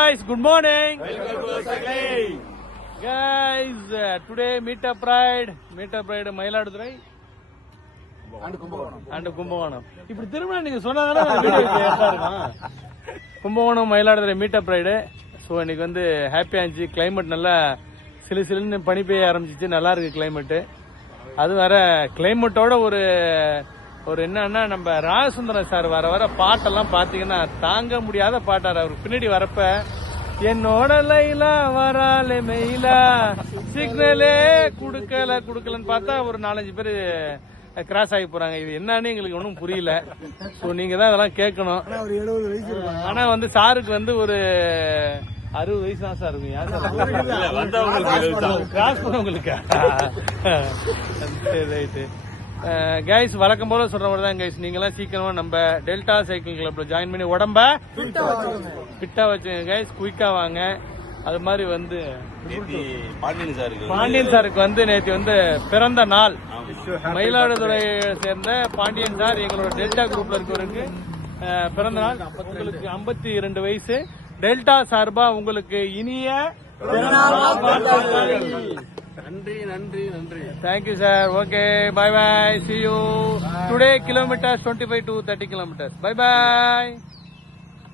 Guys, good morning. Welcome to cycling. Guys, today meetup ride Mayiladuthurai and Kumbakonam. இப்படி திரும்ப நீங்க சொன்னாதானே video கிளியரா இருக்கும். Kumbakonam Mayiladuthurai meetup ride. So இன்னைக்கு வந்து ஹாப்பியா இருந்துச்சு. கிளைமேட் நல்லா சிலுன்னு பனி பெய்ய ஆரம்பிச்சிச்சு. நல்லா இருக்கு கிளைமேட்டு. அது வேற கிளைமேட்டோட ஒரு என்னன்னா நம்ம ராஜசுந்தரம் சார் வர பாட்டெல்லாம் பாத்தீங்கன்னா தாங்க முடியாத பாட்டார். அவருக்கு பின்னாடி வரப்ப என்னோட லைலா வராலே மெயிலா சிக்னலே குடுக்கலன்னு பார்த்தா ஒரு 4-5 பேர் கிராஸ் ஆகி போறாங்க. இது என்னன்னு எங்களுக்கு ஒன்றும் புரியல. ஸோ நீங்க தான் இதெல்லாம் கேட்கணும். ஆனா வந்து சாருக்கு வந்து ஒரு 60 வயசு தான் சார் இருக்கும். யார் கிராஸ் பண்ணவங்களுக்கு ரைட்டு. கைஸ் வழக்கம் போல சொல்ற மாதிரி தான் கைஸ், நீங்க எல்லாம் சீக்கிரமா நம்ம டெல்டா சைக்கிள் கிளப்ல ஜாயின் பண்ணி உடம்ப ஃபிட்டா வச்சுங்க கைஸ். குயிக்கா வாங்க. அது மாதிரி வந்து பாண்டியன் சாருக்கு வந்து நேற்று வந்து பிறந்த நாள். மயிலாடுதுறையை சேர்ந்த பாண்டியன் சார் எங்களோட டெல்டா குரூப்ல இருக்கவருக்கு பிறந்த நாள். உங்களுக்கு 52 வயசு. டெல்டா சார்பா உங்களுக்கு இனிய நன்றி. Thank you sir. Okay, bye bye. See you. Today kilometers 25 to 30 kilometers. Bye bye.